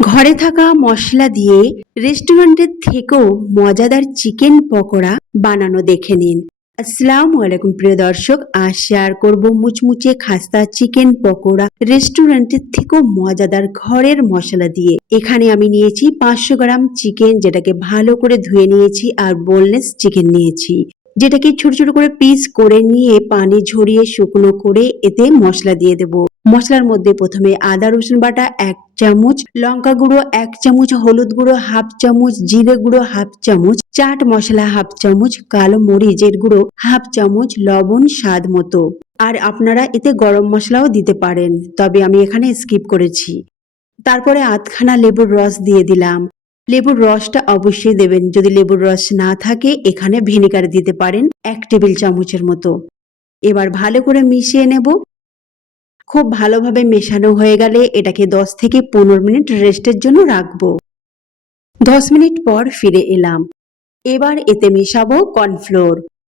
ঘরে থাকা মশলা দিয়ে রেস্টুরেন্টের থেকেও মজাদার চিকেন পকোড়া বানানো দেখে নিন। আসসালামু আলাইকুম প্রিয় দর্শক, আজ শেয়ার করব মুচমুচে খাস্তা চিকেন পকোড়া রেস্টুরেন্টের থেকেও মজাদার ঘরের মশলা দিয়ে। এখানে আমি নিয়েছি 500 গ্রাম চিকেন, যেটাকে ভালো করে ধুয়ে নিয়েছি, আর বোনলেস চিকেন নিয়েছি, যেটাকে ছোট ছোট করে পিস করে নিয়ে পানি ঝরিয়ে শুকনো করে এতে মশলা দিয়ে দেব। মশলার মধ্যে প্রথমে আদা রসুন বাটা 1 চামচ, লঙ্কা গুঁড়ো 1 চামচ, হলুদ গুঁড়ো 1/2 চামচ, জিরে গুঁড়ো 1/2 চামচ, চাট মশলা 1/2 চামচ, কালো মরিচের গুঁড়ো 1/2 চামচ, লবণ স্বাদ মতো। আর আপনারা এতে গরম মশলাও দিতে পারেন, তবে আমি এখানে স্কিপ করেছি। তারপরে আধখানা লেবুর রস দিয়ে দিলাম। লেবুর রসটা অবশ্যই দেবেন, যদি লেবুর রস না থাকে এখানে ভিনেগার দিতে পারেন 1 টেবিল চামচের মতো। এবার ভালো করে মিশিয়ে নেব। খুব ভালোভাবে মেশানো হয়ে গেলে এটাকে 10 থেকে 15 মিনিট রেস্টের জন্য রাখবো। 10 মিনিট পর ফিরে এলাম। এবার এতে মেশাবো কর্নফ্লোর।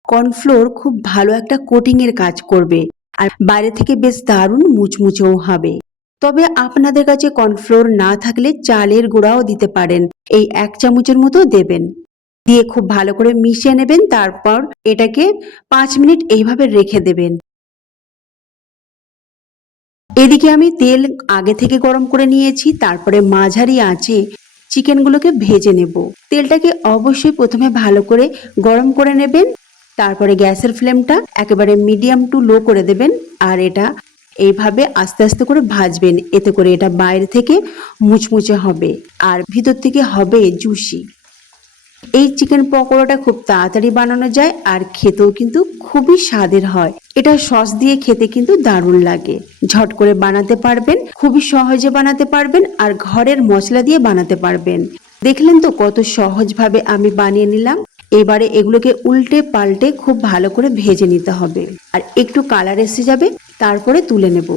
কর্নফ্লোর খুব ভালো একটা কোটিং এর কাজ করবে, আর বাইরে থেকে বেশ দারুণ মুচমুচেও হবে। তবে আপনাদের কাছে কর্নফ্লোর না থাকলে চালের গুঁড়াও দিতে পারেন, এই 1 চামচের মতো দেবেন। দিয়ে খুব ভালো করে মিশিয়ে নেবেন। তারপর এটাকে 5 মিনিট এইভাবে রেখে দেবেন। এদিকে আমি তেল আগে থেকে গরম করে নিয়েছি, তারপরে মাঝারি আঁচে চিকেনগুলোকে ভেজে নেব। তেলটাকে অবশ্যই প্রথমে ভালো করে গরম করে নেবেন, তারপরে গ্যাসের ফ্লেমটা একেবারে মিডিয়াম টু লো করে দেবেন, আর এটা এইভাবে আস্তে আস্তে করে ভাজবেন। এতে করে এটা বাইরে থেকে মুচমুচে হবে আর ভিতর থেকে হবে জুসি। এই চিকেন পকোড়াটা খুব তাড়াতাড়ি বানানো যায়, আর খেতেও কিন্তু খুবই স্বাদের হয়। এটা সস দিয়ে খেতে কিন্তু দারুণ লাগে। ঝট করে বানাতে পারবেন, খুবই সহজে বানাতে পারবেন, আর ঘরের মশলা দিয়ে বানাতে পারবেন। দেখলেন তো কত সহজভাবে আমি বানিয়ে নিলাম। এবারে এগুলোকে উল্টে পাল্টে খুব ভালো করে ভেজে নিতে হবে, আর একটু কালার এসে যাবে, তারপরে তুলে নেব।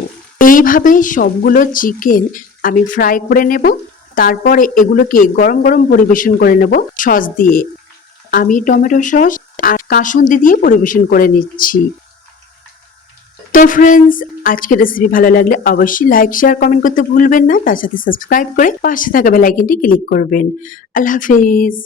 এইভাবে সবগুলো চিকেন আমি ফ্রাই করে নেব। তারপরে এগুলোকে গরম গরম পরিবেশন করে নেব সস দিয়ে। আমি টমেটো সস আর কাসুন্দি দিয়ে পরিবেশন করে নিচ্ছি। তো ফ্রেন্ডস, আজকের রেসিপি ভালো লাগলে অবশ্যই লাইক শেয়ার কমেন্ট করতে ভুলবেন না, তার সাথে সাবস্ক্রাইব করে পাশে থাকা বেল আইকনটি ক্লিক করবেন। আল্লাহ হাফেজ।